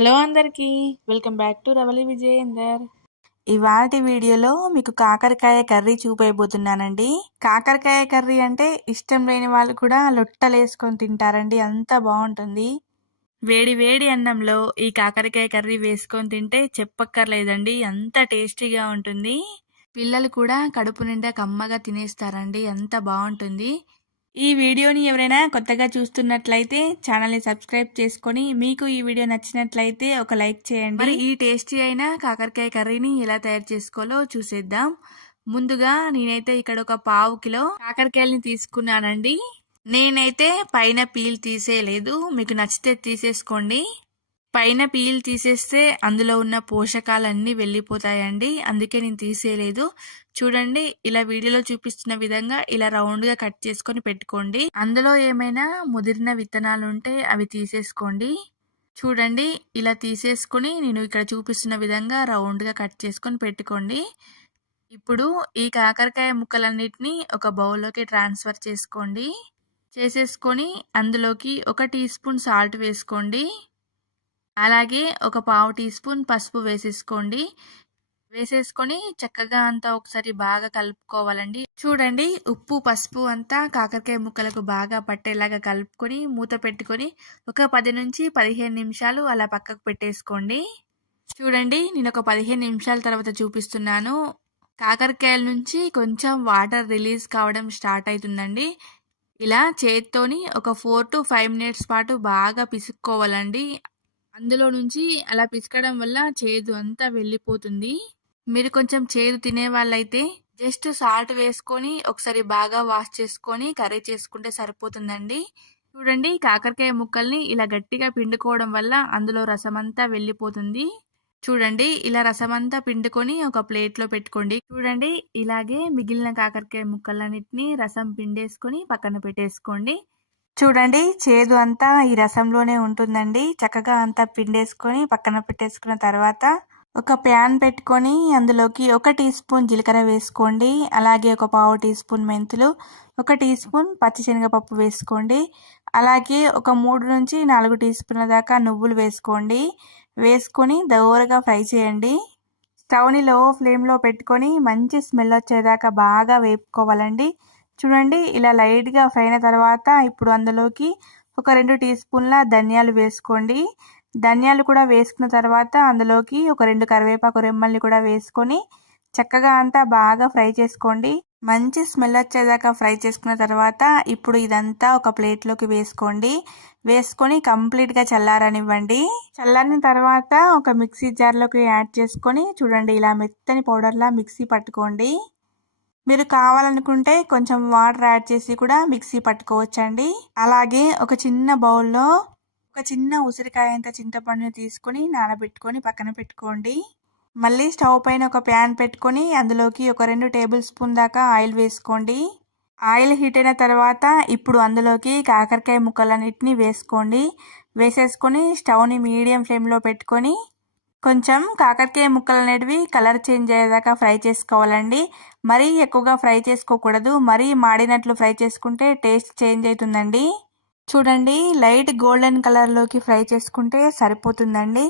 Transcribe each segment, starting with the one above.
Hello అందరికీ welcome back to Ravali Vijayender. ఇవాల్టి వీడియోలో మీకు కాకరకాయ కర్రీ చూపైపోతున్నానండి. కాకరకాయ కర్రీ అంటే ఇష్టం లేని వాళ్ళు కూడా లొట్టలేసుకొని తింటారండి, అంత బాగుంటుంది. వేడి వేడి అన్నంలో ఈ కాకరకాయ కర్రీ వేసుకొని తింటే చెప్పక్కర్లేదండి, అంత టేస్టీగా ఉంటుంది. పిల్లలు కూడా కడుపు నిండా కమ్మగా తినేస్తారండి, అంత బాగుంటుంది. ఈ వీడియోని ఎవరైనా కొత్తగా చూస్తున్నట్లయితే ఛానల్ని సబ్స్క్రైబ్ చేసుకొని మీకు ఈ వీడియో నచ్చినట్లయితే ఒక లైక్ చేయండి. మరి ఈ టేస్టీ అయిన కాకరకాయ కర్రీని ఎలా తయారు చేసుకోవాలో చూసేద్దాం. ముందుగా నేనైతే ఇక్కడ ఒక పావు కిలో కాకరకాయలని తీసుకున్నానండి. నేనైతే పైన పీల్ తీసేయలేదు, మీకు నచ్చితే తీసేసుకోండి. పైన పీల్ తీసేస్తే అందులో ఉన్న పోషకాలన్నీ వెళ్ళిపోతాయండి, అందుకే నేను తీసేయలేదు. చూడండి, ఇలా వీడియోలో చూపిస్తున్న విధంగా ఇలా రౌండ్గా కట్ చేసుకొని పెట్టుకోండి. అందులో ఏమైనా ముదిరిన విత్తనాలు ఉంటే అవి తీసేసుకోండి. చూడండి, ఇలా తీసేసుకుని నేను ఇక్కడ చూపిస్తున్న విధంగా రౌండ్గా కట్ చేసుకొని పెట్టుకోండి. ఇప్పుడు ఈ కాకరకాయ ముక్కలన్నిటిని ఒక బౌల్లోకి ట్రాన్స్ఫర్ చేసుకోండి. చేసేసుకొని అందులోకి 1 టీ స్పూన్ సాల్ట్ వేసుకోండి. అలాగే ఒక పావు టీ స్పూన్ పసుపు వేసేసుకోండి. వేసేసుకొని చక్కగా అంతా ఒకసారి బాగా కలుపుకోవాలండి. చూడండి, ఉప్పు పసుపు అంతా కాకరకాయ ముక్కలకు బాగా పట్టేలాగా కలుపుకొని మూత పెట్టుకొని ఒక 10 నుంచి 15 నిమిషాలు అలా పక్కకు పెట్టేసుకోండి. చూడండి, నేను ఒక 15 నిమిషాల తర్వాత చూపిస్తున్నాను. కాకరకాయల నుంచి కొంచెం వాటర్ రిలీజ్ కావడం స్టార్ట్ అవుతుందండి. ఇలా చేత్తోని ఒక 4 to 5 మినిట్స్ పాటు బాగా పిసుక్కోవాలండి. అందులో నుంచి అలా పిసకడం వల్ల చేదు అంతా వెళ్ళిపోతుంది. మీరు కొంచెం చేదు తినే వాళ్ళైతే జస్ట్ సాల్ట్ వేసుకొని ఒకసారి బాగా వాష్ చేసుకొని కర్రీ చేసుకుంటే సరిపోతుందండి. చూడండి, కాకరకాయ ముక్కల్ని ఇలా గట్టిగా పిండుకోవడం వల్ల అందులో రసం అంతా వెళ్ళిపోతుంది. చూడండి, ఇలా రసం అంతా పిండుకొని ఒక ప్లేట్లో పెట్టుకోండి. చూడండి, ఇలాగే మిగిలిన కాకరకాయ ముక్కలన్నిటిని రసం పిండేసుకొని పక్కన పెట్టేసుకోండి. చూడండి, చేదు అంతా ఈ రసంలోనే ఉంటుందండి. చక్కగా అంతా పిండేసుకొని పక్కన పెట్టేసుకున్న తర్వాత ఒక ప్యాన్ పెట్టుకొని అందులోకి 1 టీ స్పూన్ జీలకర్ర వేసుకోండి. అలాగే ఒక పావు టీ స్పూన్ మెంతులు, 1 టీ స్పూన్ పచ్చిశనగపప్పు వేసుకోండి. అలాగే ఒక 3 నుంచి 4 టీ స్పూన్ల దాకా నువ్వులు వేసుకోండి. వేసుకొని దోరగా ఫ్రై చేయండి. స్టవ్ని లో ఫ్లేమ్లో పెట్టుకొని మంచి స్మెల్ వచ్చేదాకా బాగా వేపుకోవాలండి. చూడండి, ఇలా లైట్గా ఫ్రై అయిన తర్వాత ఇప్పుడు అందులోకి ఒక 2 టీ స్పూన్ల ధనియాలు వేసుకోండి. ధనియాలు కూడా వేసుకున్న తర్వాత అందులోకి ఒక 2 కరివేపాకు రెమ్మల్ని కూడా వేసుకొని చక్కగా అంతా బాగా ఫ్రై చేసుకోండి. మంచి స్మెల్ వచ్చేదాకా ఫ్రై చేసుకున్న తర్వాత ఇప్పుడు ఇదంతా ఒక ప్లేట్లోకి వేసుకోండి. వేసుకొని కంప్లీట్గా చల్లారనివ్వండి. చల్లారిన తర్వాత ఒక మిక్సీ జార్లోకి యాడ్ చేసుకొని చూడండి, ఇలా మెత్తని పౌడర్లా మిక్సీ పట్టుకోండి. మీరు కావాలనుకుంటే కొంచెం వాటర్ యాడ్ చేసి కూడా మిక్సీ పట్టుకోవచ్చండి. అలాగే ఒక చిన్న బౌల్లో ఒక చిన్న ఉసిరికాయంత చింతపండుని తీసుకొని నానబెట్టుకొని పక్కన పెట్టుకోండి. మళ్ళీ స్టవ్ పైన ఒక ప్యాన్ పెట్టుకొని అందులోకి ఒక 2 టేబుల్ స్పూన్ దాకా ఆయిల్ వేసుకోండి. ఆయిల్ హీట్ అయిన తర్వాత ఇప్పుడు అందులోకి కాకరకాయ ముక్కలన్నిటిని వేసుకోండి. వేసేసుకొని స్టవ్ని మీడియం ఫ్లేమ్లో పెట్టుకొని కొంచెం కాకరకాయ ముక్కలు అనేటివి కలర్ చేంజ్ అయ్యేదాకా ఫ్రై చేసుకోవాలండి. మరీ ఎక్కువగా ఫ్రై చేసుకోకూడదు, మరీ మాడినట్లు ఫ్రై చేసుకుంటే టేస్ట్ చేంజ్ అవుతుందండి. చూడండి, లైట్ గోల్డెన్ కలర్లోకి ఫ్రై చేసుకుంటే సరిపోతుందండి.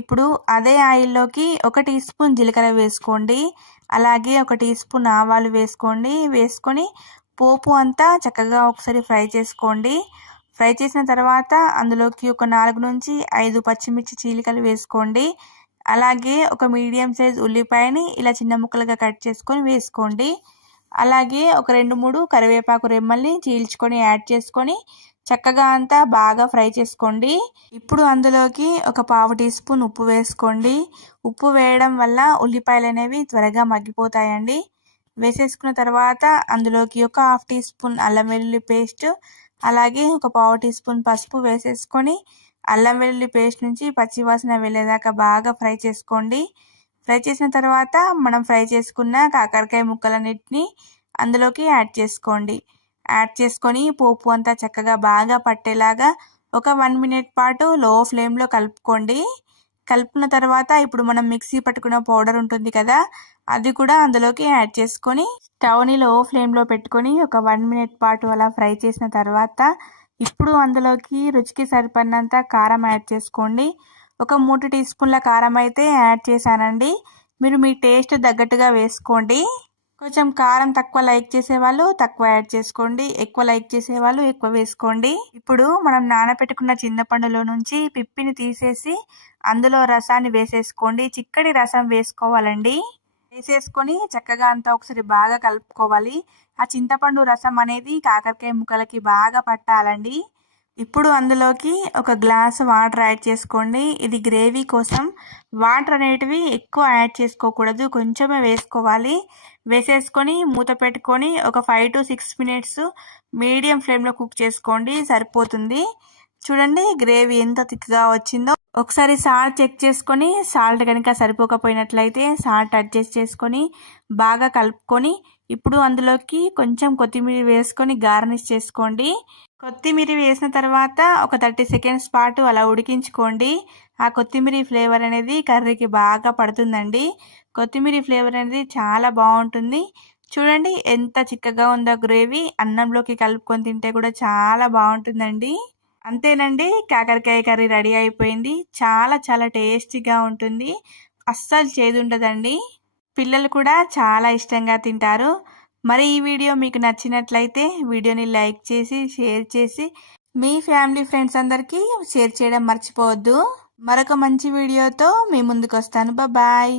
ఇప్పుడు అదే ఆయిల్లోకి 1 టీ స్పూన్ జీలకర్ర వేసుకోండి. అలాగే 1 టీ స్పూన్ ఆవాలు వేసుకోండి. వేసుకొని పోపు అంతా చక్కగా ఒకసారి ఫ్రై చేసుకోండి. ఫ్రై చేసిన తర్వాత అందులోకి ఒక 4 నుంచి 5 పచ్చిమిర్చి చీలికలు వేసుకోండి. అలాగే ఒక మీడియం సైజ్ ఉల్లిపాయని ఇలా చిన్న ముక్కలుగా కట్ చేసుకొని వేసుకోండి. అలాగే ఒక 2-3 కరివేపాకు రెమ్మల్ని చీల్చుకొని యాడ్ చేసుకొని చక్కగా అంతా బాగా ఫ్రై చేసుకోండి. ఇప్పుడు అందులోకి ఒక పావు టీ స్పూన్ ఉప్పు వేసుకోండి. ఉప్పు వేయడం వల్ల ఉల్లిపాయలు అనేవి త్వరగా మగ్గిపోతాయండి. వేసేసుకున్న తర్వాత అందులోకి ఒక హాఫ్ టీ స్పూన్ అల్లం వెల్లుల్లి పేస్ట్, అలాగే ఒక పావు టీ స్పూన్ పసుపు వేసేసుకొని అల్లం వెల్లుల్లి పేస్ట్ నుంచి పచ్చివాసన వెళ్ళేదాకా బాగా ఫ్రై చేసుకోండి. ఫ్రై చేసిన తర్వాత మనం ఫ్రై చేసుకున్న కాకరకాయ ముక్కలన్నిటిని అందులోకి యాడ్ చేసుకోండి. యాడ్ చేసుకొని పోపు అంతా చక్కగా బాగా పట్టేలాగా ఒక 1 మినిట్ పాటు లో ఫ్లేమ్లో కలుపుకోండి. కలుపుకున్న తర్వాత ఇప్పుడు మనం మిక్సీ పట్టుకున్న పౌడర్ ఉంటుంది కదా, అది కూడా అందులోకి యాడ్ చేసుకొని స్టవ్ని లో ఫ్లేమ్లో పెట్టుకొని ఒక 1 మినిట్ పాటు అలా ఫ్రై చేసిన తర్వాత ఇప్పుడు అందులోకి రుచికి సరిపడినంత కారం యాడ్ చేసుకోండి. ఒక 3 టీ స్పూన్ల కారం అయితే యాడ్ చేశానండి. మీరు మీ టేస్ట్ తగ్గట్టుగా వేసుకోండి. కొంచెం కారం తక్కువ లైక్ చేసేవాళ్ళు తక్కువ యాడ్ చేసుకోండి, ఎక్కువ లైక్ చేసేవాళ్ళు ఎక్కువ వేసుకోండి. ఇప్పుడు మనం నానబెట్టుకున్న చింతపండులో నుంచి పిప్పిని తీసేసి అందులో రసాన్ని వేసేసుకోండి. చిక్కటి రసం వేసుకోవాలండి. వేసేసుకొని చక్కగా అంతా ఒకసారి బాగా కలుపుకోవాలి. ఆ చింతపండు రసం అనేది కాకరకాయ ముక్కలకి బాగా పట్టాలండి. ఇప్పుడు అందులోకి ఒక గ్లాస్ వాటర్ యాడ్ చేసుకోండి. ఇది గ్రేవీ కోసం. వాటర్ అనేటివి ఎక్కువ యాడ్ చేసుకోకూడదు, కొంచెమే వేసుకోవాలి. వేసేసుకొని మూత పెట్టుకొని ఒక 5 to 6 మినిట్స్ మీడియం ఫ్లేమ్లో కుక్ చేసుకోండి, సరిపోతుంది. చూడండి గ్రేవీ ఎంత థిక్గా వచ్చిందో. ఒకసారి సాల్ట్ చెక్ చేసుకొని సాల్ట్ కనుక సరిపోకపోయినట్లయితే సాల్ట్ అడ్జస్ట్ చేసుకొని బాగా కలుపుకొని ఇప్పుడు అందులోకి కొంచెం కొత్తిమీర వేసుకొని గార్నిష్ చేసుకోండి. కొత్తిమీర వేసిన తర్వాత ఒక 30 సెకండ్స్ పాటు అలా ఉడికించుకోండి. ఆ కొత్తిమీర ఫ్లేవర్ అనేది కర్రీకి బాగా పడుతుందండి. కొత్తిమీర ఫ్లేవర్ అనేది చాలా బాగుంటుంది. చూడండి ఎంత చిక్కగా ఉందో గ్రేవీ. అన్నంలోకి కలుపుకొని తింటే కూడా చాలా బాగుంటుందండి. అంతేనండి, కాకరకాయ కర్రీ రెడీ అయిపోయింది. చాలా చాలా టేస్టీగా ఉంటుంది, అస్సలు చేదు ఉండదండి. పిల్లలు కూడా చాలా ఇష్టంగా తింటారు. మరి ఈ వీడియో మీకు నచ్చినట్లయితే వీడియోని లైక్ చేసి షేర్ చేసి మీ ఫ్యామిలీ ఫ్రెండ్స్ అందరికీ షేర్ చేయడం మర్చిపోవద్దు. మరొక మంచి వీడియోతో మీ ముందుకు వస్తాను. బాయ్.